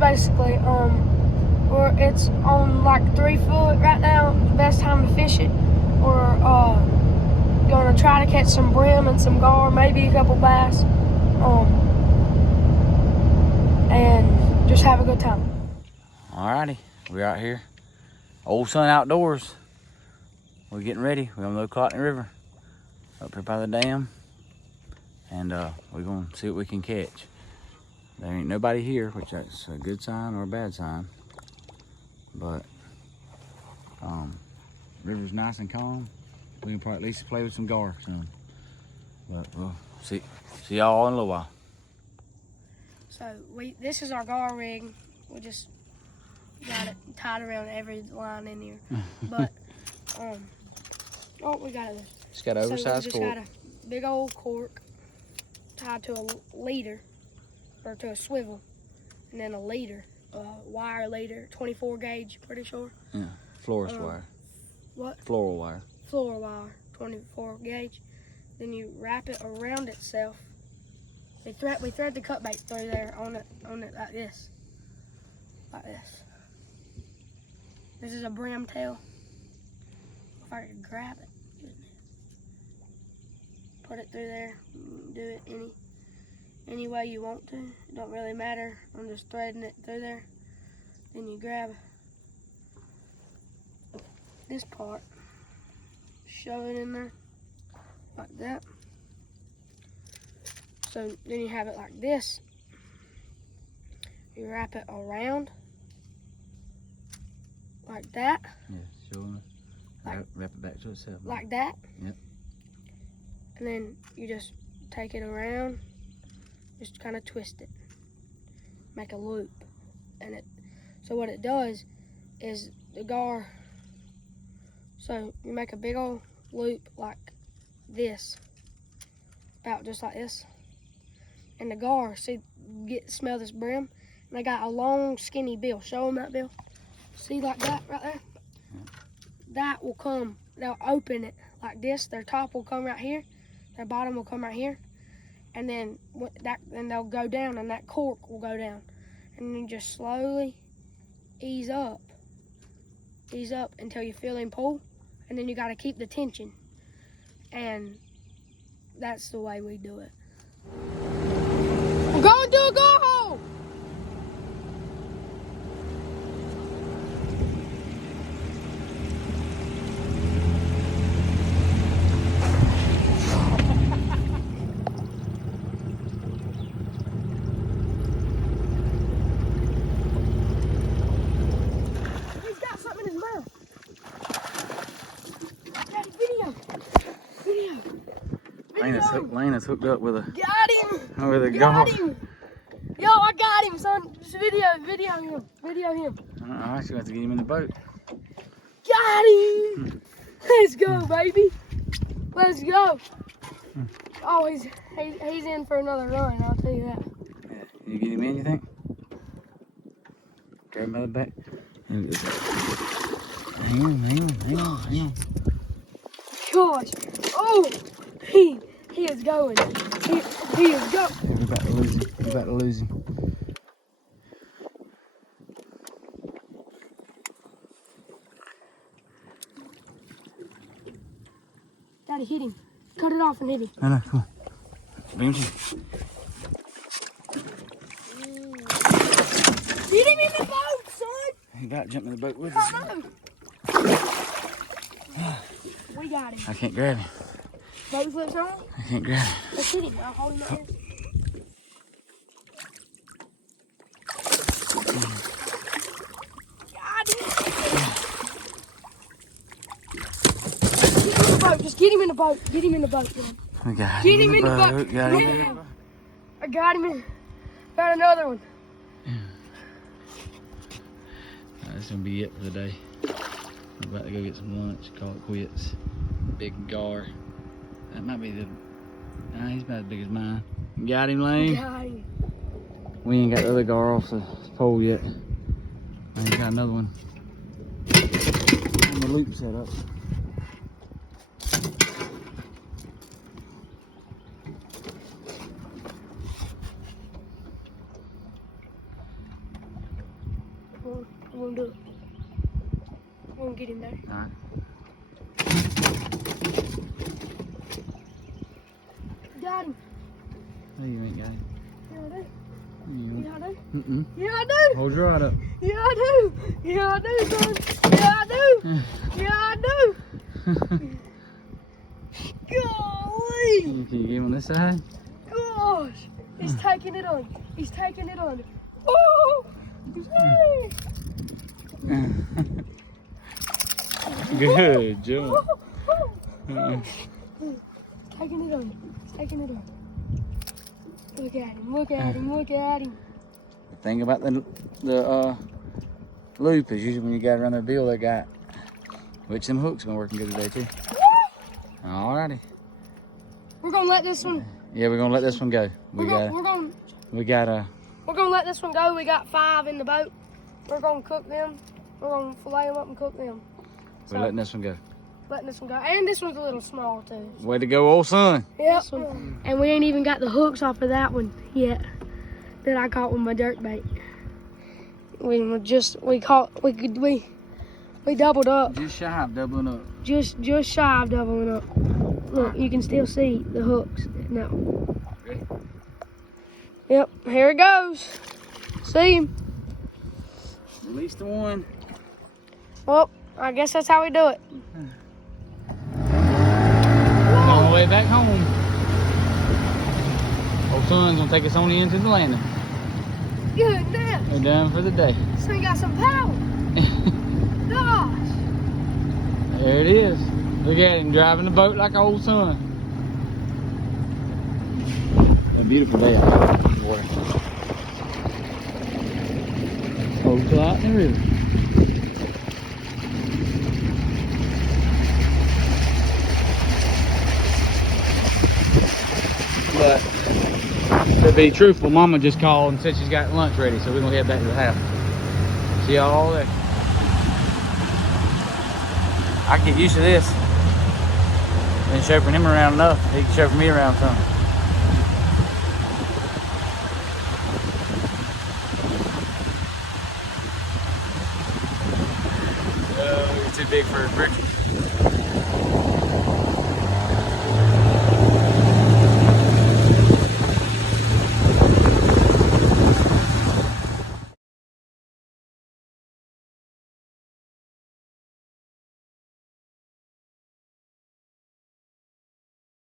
basically. Or it's on like 3 foot right now. Best time to fish it. Or gonna try to catch some brim and some gar, maybe a couple bass. And just have a good time. Alrighty, we're out here. Old Sun Outdoors. We're getting ready. We're gonna go Cotney River up here by the dam, and we're gonna see what we can catch. There ain't nobody here, which that's a good sign or a bad sign. But river's nice and calm. We can probably at least play with some gar soon. But we'll see y'all in a little while. So this is our gar rig. We just got it tied around every line in here. But we got it. Just got an oversized cork. Got a big old cork tied to a leader or to a swivel, and then a leader, wire leader, 24 gauge, pretty sure. Yeah, florist wire. What? Floral wire. Floral wire, 24 gauge. Then you wrap it around itself. We thread the cut bait through there on it like this. Like this. This is a brim tail. If I could grab it. Put it through there. Do it any way you want to. It don't really matter. I'm just threading it through there. Then you grab this part. Shove it in there. Like that. So then you have it like this. You wrap it around like that. Yeah, showing it. Wrap it back to itself. Like that. Yep. And then you just take it around, just kind of twist it, make a loop, and so what it does is the gar. So you make a big old loop like this, about just like this. And the gar, smell this brim? And they got a long, skinny bill. Show them that bill. See, like that right there? That will come, they'll open it like this. Their top will come right here. Their bottom will come right here. And then they'll go down, and that cork will go down. And then you just slowly ease up until you feel him pull. And then you got to keep the tension. And that's the way we do it. We're going to a gar hole! He's got something in his mouth. Daddy, video. Lena's hooked up with a Got him! gar. Got him! Yo, I got him, son. Just video him. Alright, so you have to get him in the boat. Got him! Let's go, baby. Let's go. Oh, he's in for another run, I'll tell you that. Yeah. You get him in, you think? Grab him by the back. Hang on. Gosh. Oh, he is going. He is going. We're about to lose him. Daddy, hit him. Cut it off and hit him. I know, come on. Beam you. Get him in the boat, son. He about to jump in the boat with us. We got him. I can't grab him. Boat flips on. I can't grab him. Let's hit him. I'll hold him right here. Got him. Just get him in the boat. Get him in the boat. We got Get him him in the boat. Got him in the boat. I got him in. Got another one. That's gonna be it for the day. I'm about to go get some lunch, call it quits. Big gar. That might be he's about as big as mine. Got him, Lane? Got him. We ain't got the other gar off the pole yet. I ain't got another one. And the loop set up. won't do it. We won't get him there. All right. Got him. No, you ain't got him. Yeah, I do. You Yeah, I do. Mm-mm. Yeah, I do. Hold your rod up. Yeah, I do. Yeah, I do, son. Yeah, I do. Yeah, I do. Golly. Can you get him on this side? Gosh. He's taking it on. He's taking it on. Oh. Hey. Good job. Taking it on. He's taking it on. Look at him. Look at him. Look at him. The thing about the loop is usually when you got around their bill, they got, which them hooks been working good today too. Alrighty. We're gonna let this one. Yeah, we're gonna let this one go. We're gonna let this one go. We got 5 in the boat. We're gonna cook them. We're gonna fillet them up and cook them. We're letting this one go. Letting this one go. And this one's a little small too. Way to go, old son. Yep. And we ain't even got the hooks off of that one yet that I caught with my jerk bait. We doubled up. Just shy of doubling up. Just shy of doubling up. Look, you can still see the hooks now. Ready? Yep, here it goes. See him. Release the one. Well, I guess that's how we do it. On the way back home. Old son's gonna take us on into the landing. Goodness. We're done for the day. This thing got some power. Gosh. There it is. Look at him driving the boat like old son. A beautiful day out in the water. Old Clot in the river. But to be truthful, Mama just called and said she's got lunch ready, so we're gonna head back to the house. See y'all there. I can get used to this. Been chauffeuring him around enough. He can chauffeur me around some. It's too big for Bridget.